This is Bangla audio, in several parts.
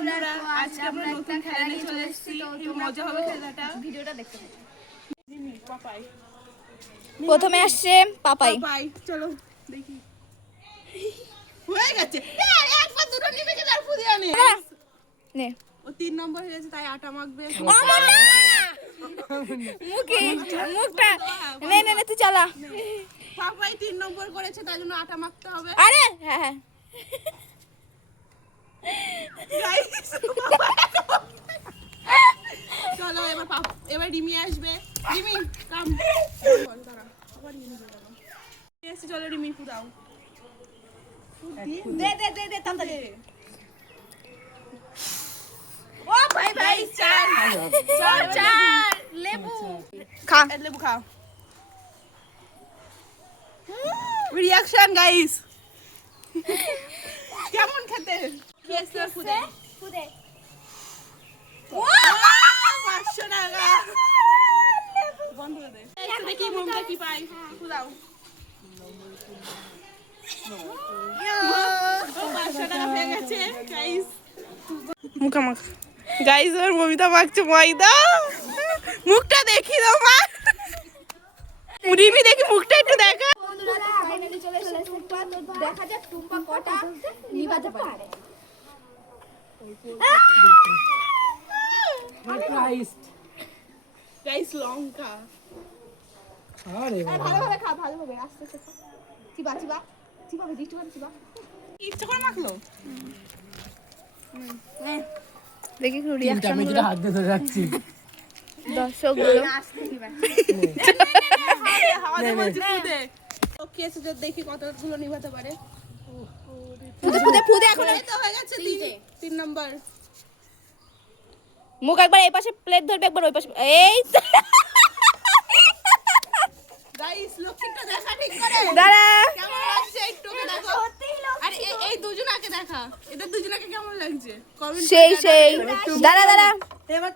বন্ধুরা, আজকে আমরা নতুন খেলা নিয়ে চলে এসেছি। খুব মজা হবে খেলাটা। ভিডিওটা দেখতে থাকুন। পাপাই প্রথমে আসছে পাপাই। পাপাই চলো দেখি। হয়ে গেছে। একবার দুটো নিবে কে আর ফুদিয়া নে। নে ও 3 নম্বর হয়ে গেছে তাই আটা মাখবে। মুখটা নে নে নে তুই চালা। পাপাই 3 নম্বর করেছে তাই জন্য আটা মাখতে হবে। আরে হ্যাঁ হ্যাঁ Guys, চলো এবার রিমি আসবে। রিমি কাম আবার রিমি এসে চলো রিমি ফুদাও। দে দে দে দে তাড়াতাড়ি। ও ভাই ভাই চার লেবু খা। লেবু খাও। রিঅ্যাকশন গাইস কেমন খেতে? কেসর ফুদে ফুদে 500 টাকা বন্ধ করে দে। দেখি মমতা কি পাই ফুদাও। 500 টাকা পেয়ে গেছে গাইস। মুখা মাখ গাইস, ওর মমিতা মাখছে ময়দা। মুখটা দেখি দাও মা। রিমি দেখি মুখটা একটু দেখা। বন্ধুরা ফাইনালি চলে এসেছে টুম্পা। তো দেখা যাক টুম্পা কটা নিভাতে পারে। গাইস লঙ্কা ভালোভাবে খা, ভালোভাবে আস্তে আস্তে খা। চিবা চিবা চিবা দিচ্ছ করে চিবা। ইচ্ছা করে মাখলো। দেখি একটু রিঅ্যাকশন গুলো। হাত দিয়ে ধরে রাখছি। দর্শক গুলো হাওয়াতে বলছি ফুদে। তো কেসে যদি দেখি কতগুলো নিভাতে পারে। ফুদে ফুদে ফুদে এখন এই তো হয়ে গেছে 3 নম্বর। মুখ একবার এই পাশে প্লেট ধরবে, একবার ওই পাশে। এই গাইস লক্ষ্মীটা দেখা ঠিক করে। দাঁড়া কেমন লাগছে একটু দেখো। আরে এই দুজনাকে দেখা। এদের দুজনাকে কেমন লাগছে? কমেন্ট সেই সেই দাঁড়া দাঁড়া। এবার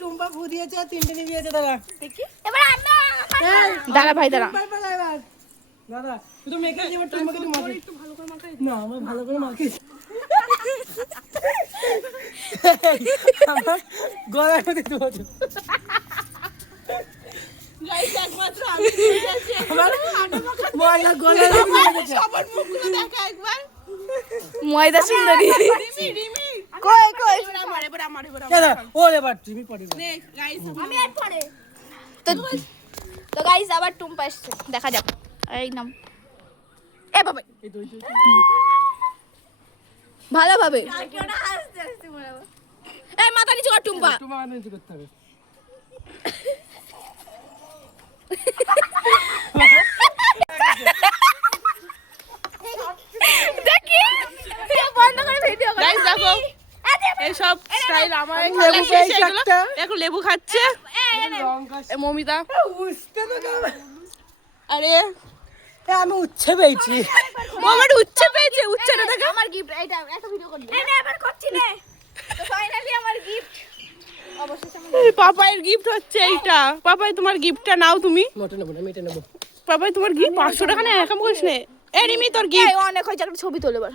টুম্পা ফু দিয়েছে আর 3টে নিভিয়েছে দাদা। এবার দাঁড়া ভাই দাঁড়া। এবার দাদা তুই তো মেখে এবার টুম্পাকে একটু মাখিস। একটু ভালো করে মাখাই। না আমার ভালো করে মাখিস। আমার গলার মধ্যে ধরে। গাইস একমাত্র আমি পেয়ে গেছি। আমার ময়লা গলার মধ্যে লেগেছে। সবার মুখগুলো দেখা একবার। ময়দা সুন্দরী। রিমি কই কই এবার আমার দাদা ওর এবার তুমি পড়ে যাও। নে গাইস আমি আর পরে। তো গাইস আবার টুম্পা আসছে, দেখা যাক। এই নাম এ বাবা এই তো ভালোভাবে। এই মাথা নিচু কর টুম্পা। টুম্পা আনন্দ করতে হবে। দেখি বন্ধ করে ভিডিও কর। গাইস দেখো এই সব স্টাইল আমার লেবু শেষে খাই এগুলো একটা। দেখো লেবু খাচ্ছে লঙ্কা এ মমিতা। উঠতে তো যাবে। আরে আমি উচ্ছে পেয়েছি। ও আমার উচ্ছে পেয়েছে। উচ্ছেটা দেখো। আমার গিফট এইটা একটা ভিডিও করবি। এই নে এবার করছি নে। তো ফাইনালি আমার গিফট অবশেষে আমার এই পাপাইয়ের গিফট হচ্ছে এইটা। পাপাই তোমার গিফটটা নাও তুমি। মোটে নেবো না, মেটে নেবো। পাপাই তোমার গিফট 500 টাকা না একা করিস নে। এ রিমি তোর গিফট। এই অনেক হয়েছে, একটা ছবি তোলে এবার।